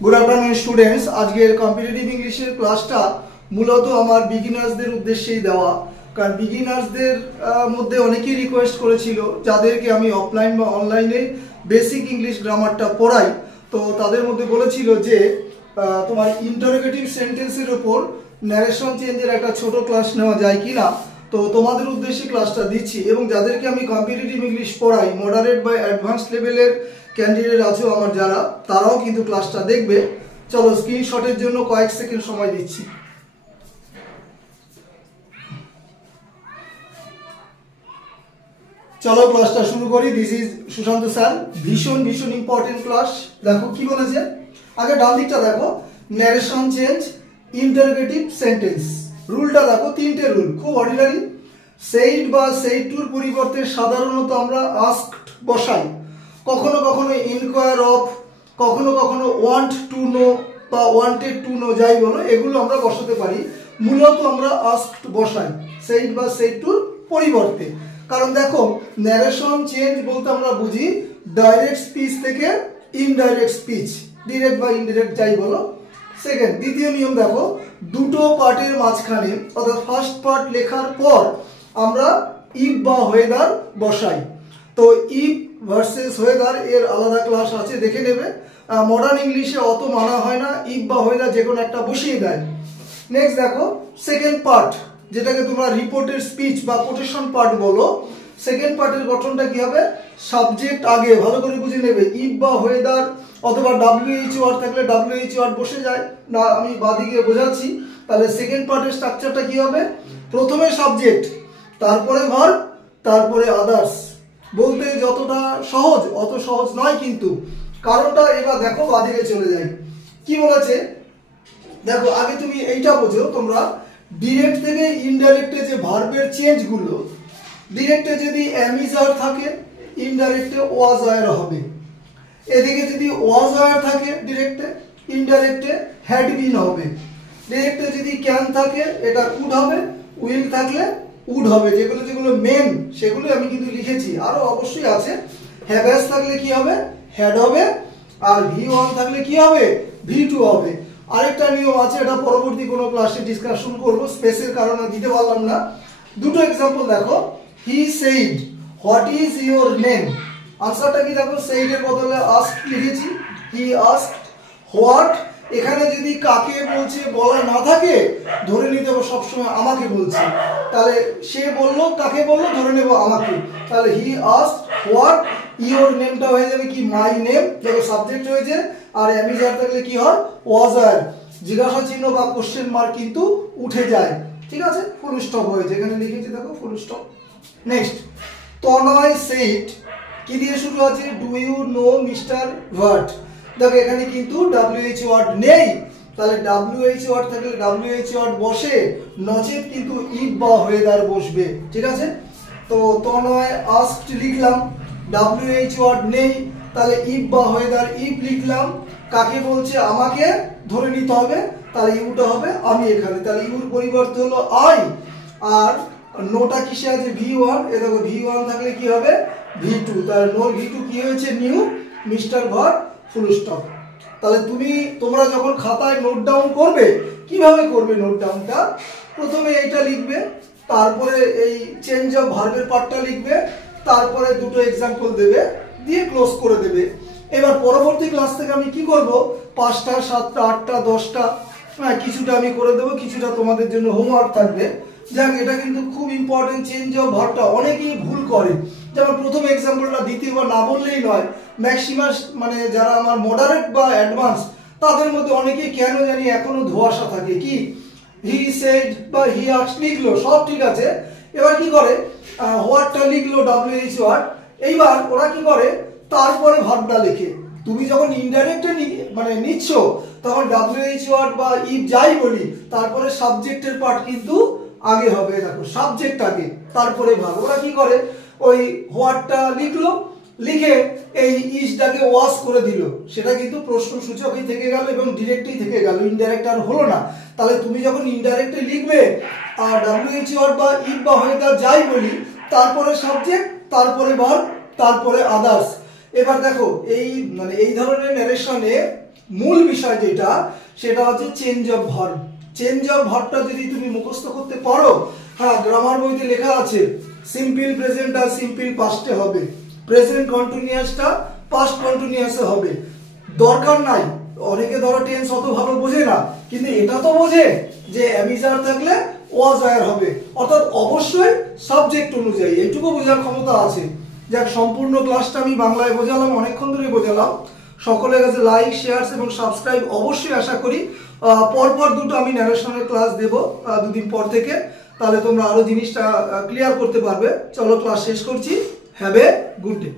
Good afternoon students. आजकेर competitive इंग्लिशेर क्लासटा मूलत आमार बिगिनार्सदेर उद्देश्येई देওয়া, कारण बिगिनार्सदेर मध्य अनेकेई रिक्वेस्ट करेछिलो जादेरके आमी अफलाइन बा अनलाइने बेसिक इंग्लिश ग्रामारटा पढ़ाई। तो तादेर मध्य बोलेछिलो जे तोमार इंटररोगेटिव सेंटेंसेर उपर नरेशन चेंजेर एकटा छोटो क्लास नेওয়া যায় किना। तो तोमादेर उद्देश्ये क्लासटा दिচ্ছি এবং যাদেরকে আমি কম্পিটিটিভ ইংলিশ পড়াই মডারেট বা অ্যাডভান্স লেভেলের ক্যান্ডিডেট আছো আমার যারা, তারাও কিন্তু ক্লাসটা দেখবে। চলো স্ক্রিনশটের জন্য কয়েক সেকেন্ড সময় দিচ্ছি। চলো ক্লাসটা শুরু করি। This is Sushant sir. ভীষণ ভীষণ ইম্পর্টেন্ট ক্লাস। দেখো কি বলেছে, আগে ডান দিকটা দেখো, ন্যারেশন চেঞ্জ ইন্টারোগেটিভ সেন্টেন্স। রুলটা দেখো, তিনটে রুল, খুব অর্ডিনারি। সেইড বা সেইড টুর পরিবর্তে সাধারণত আমরা আস্কড বসাই, কখনো কখনো ইনকোয়ার অফ, কখনো কখনো ওয়ান্ট টু নো বা ওয়ান্টেড টু নো, যাই বলো এগুলো আমরা বসাতে পারি। মূলত আমরা আস্কড বসাই সেইড বা সেইড টুর পরিবর্তে। কারণ দেখো ন্যারেশন চেঞ্জ বলতে আমরা বুঝি ডাইরেক্ট স্পিচ থেকে ইনডাইরেক্ট স্পিচ, ডিরেক্ট বা ইনডিরেক্ট যাই বলো। সেকেন্ড, দ্বিতীয় নিয়ম দেখো, দুটো পার্টের মাঝখানে অর্থাৎ ফার্স্ট পার্ট লেখার পর আমরা ইফ বা ওয়েদার বসাই। তো ইফ ভার্সেস ওয়েদার এর আলাদা ক্লাস আছে, দেখে নেবে। মডার্ন ইংলিশে অত মানা হয় না, ইফ বা ওয়েদার যে কোনো একটা বসিয়ে দেয়। নেক্সট দেখো সেকেন্ড পার্ট, যেটাকে তোমরা রিপোর্টের স্পিচ বা কোটেশন পার্ট বলো। সেকেন্ড পার্টের গঠনটা কি হবে, সাবজেক্ট আগে ভালো করে বুঝে নেবে। ইফ বা ওয়েদার অথবা ডাব্লিউএইচ ওয়ার্ড থাকলে ডাব্লিউএইচ ওয়ার্ড বসে যায় না, আমি বাদিকে বোঝাচ্ছি। তাহলে সেকেন্ড পার্টের স্ট্রাকচারটা কি হবে, প্রথমে সাবজেক্ট, তারপরে ভার্ব, তারপরে আদার্স। বলতে যতটা সহজ অত সহজ নয় কিন্তু, কারণটা এবার দেখো বাদিকে চলে যাই। কি বলেছে দেখো, আগে তুমি এইটা বোঝো, তোমরা ডিরেক্ট থেকে ইনডাইরেক্টে যে ভার্বের চেঞ্জগুলো, ডিরেক্টে যদি অ্যামিজার থাকে ইনডাইরেক্টে ওয়াজ ওয়্যার হবে। এদিকে যদি ওয়াজ ওয়্যার থাকে ডিরেক্টে, ইনডাইরেক্টে হ্যাড বিন হবে। ডিরেক্টে যদি ক্যান থাকে এটা কুড হবে, উইল থাকলে উড হবে। যেগুলো যেগুলো মেন সেগুলো আমি কিন্তু লিখেছি, আরো অবশ্যই আছে। হ্যাভ থাকলে কি হবে, হ্যাড হবে। আর ভি1 থাকলে কি হবে, ভি2 হবে। আরেকটা নিয়ম আছে, এটা পরবর্তী কোনো ক্লাসে ডিসকাশন করব, স্পেসের কারণে দিতে পারলাম না। দুটো এক্সাম্পল দেখো, he said what is your name. আনসারটা কি দেখো, সেইড এর বদলে আস্কড লিখেছি, হি আস্কড হোয়াট। এখানে যদি কাকে বলছে বলা না থাকে ধরে নিতে হবে সবসময় আমাকে বলছে, তাহলে সে বললো কাকে বললো ধরে নেব আমাকে। তাহলে হি আস্কড হোয়াট ইওর নেমটা হয়ে যাবে কি, মাই নেম, দেখো সাবজেক্ট হয়েছে। আর অ্যামিজার থাকলে কি হয়, ওয়াজ ওয়্যার। জিজ্ঞাসা চিহ্ন বা কোশ্চেন মার্ক কিন্তু উঠে যায়, ঠিক আছে। ফুল স্টপ হয়েছে, এখানে লিখেছি দেখো full stop. Next, Tanay said কি দিয়ে শুরু আছে, do you know Mister Bhat. দেখো এখানে কিন্তু ডাব্লিউএইচ ওয়ার্ড নেই, তাহলে ডাব্লিউএইচ ওয়ার্ড থাকলে ডাব্লিউএইচ ওয়ার্ড বসে, নচেত কিন্তু ইফ বা ওয়েদার বসবে, ঠিক আছে। তো তনয় আস্কড লিখলাম, ডাব্লিউএইচ ওয়ার্ড নেই, তাহলে ইফ বা ওয়েদার ইফ লিখলাম। কাকে বলছে আমাকে ধরে নিতে হবে, তাহলে ইউটা হবে আমি এখানে, তাহলে ইউর পরিবর্তে হলো আই। আর নোটা কিসে আছে, ভি1। এ দেখো ভি1 থাকলে কি হবে, ভি2। তাহলে নোর ভি2 কি হয়েছে, new Mister Bhat, full stop. তাহলে তোমরা যখন খাতায় নোট ডাউন করবে, কিভাবে করবে নোট ডাউনটা, প্রথমে এইটা লিখবে, তারপরে এই চেঞ্জ অফ ভার্বের পার্টটা লিখবে, তারপরে দুটো এক্সাম্পল দেবে, দিয়ে ক্লোজ করে দেবে। এবার পরবর্তী ক্লাস থেকে আমি কি করব, 5টা 7টা 8টা 10টা, হ্যাঁ কিছুটা আমি করে দেবো, কিছুটা তোমাদের জন্য হোমওয়ার্ক থাকবে। যাক, এটা কিন্তু খুব ইম্পর্টেন্ট। চেঞ্জ অফ ভার্বটা অনেকেই ভুল করে, যেমন প্রথম এক্সাম্পলটা দ্বিতীয়বার না বললেই নয়। ম্যাক্সিমাম মানে যারা আমার মডারেট বা অ্যাডভান্স, তাদের মধ্যে অনেকেই কেন জানি এখনো ধোঁয়াশা থাকে, কি হি সেড বা হি আস্কড লিখলো, সব ঠিক আছে। এবার কি করে, হোয়াটটা লিখলো ডাব্লিউএইচ ওয়ার্ড, এইবার ওরা কি করে তারপরে ভার্বটা লেখে। তুমি যখন ইনডাইরেক্টে মানে নিচ্ছ তখন ডাব্লিউএইচ ওয়ার্ড বা ইফ যাই বলি, তারপরে সাবজেক্টের পার্ট কিন্তু আগে হবে। দেখো সাবজেক্ট আগে, তারপরে ভার্ব। ওরা কি করে, ওই হোয়াটটা লিখলো, লিখে এই ইজটাকে ওয়াজ করে দিল, সেটা কিন্তু প্রশ্নসূচকই থেকে গেল এবং ডিরেক্টই থেকে গেল, ইনডাইরেক্ট আর হলো না। তাহলে তুমি যখন ইনডাইরেক্টে লিখবে আর ডাব্লিউএইচ ওয়ার্ড বা ইফ বা ওয়েদার যাই বলি, তারপরে সাবজেক্ট, তারপরে ভার্ব, তারপরে আদার্স। এবার দেখো এই মানে এই ধরনের ন্যারেশনে মূল বিষয় যেটা সেটা হচ্ছে change of verb. Change of ভার্বটা যদি তুমি মুখস্থ করতে পারো, হ্যাঁ গ্রামার বইতে লেখা আছে সিম্পল প্রেজেন্ট আর সিম্পল পাস্টে হবে, প্রেজেন্ট কন্টিনিউয়াসটা পাস্ট কন্টিনিউয়াসে হবে। দরকার নাই, অনেকে ধরো টেন্স অত ভালো বোঝে না, কিন্তু এটা তো বোঝে যে অ্যামিজার থাকলে ওয়াজ আয়ার হবে, অর্থাৎ অবশ্যই সাবজেক্ট অনুযায়ী এইটুকু বোঝার ক্ষমতা আছে। যাক, সম্পূর্ণ ক্লাসটা আমি বাংলায় বোঝালাম, অনেকক্ষণ ধরে বোঝালাম। সকলের কাছে লাইক, শেয়ার এবং সাবস্ক্রাইব অবশ্যই আশা করি। পরপর দুটো আমি ন্যারেশনের ক্লাস দেব দুদিন পর থেকে, তাহলে তোমরা আরো জিনিসটা ক্লিয়ার করতে পারবে। চলো ক্লাস শেষ করছি। Have a good day.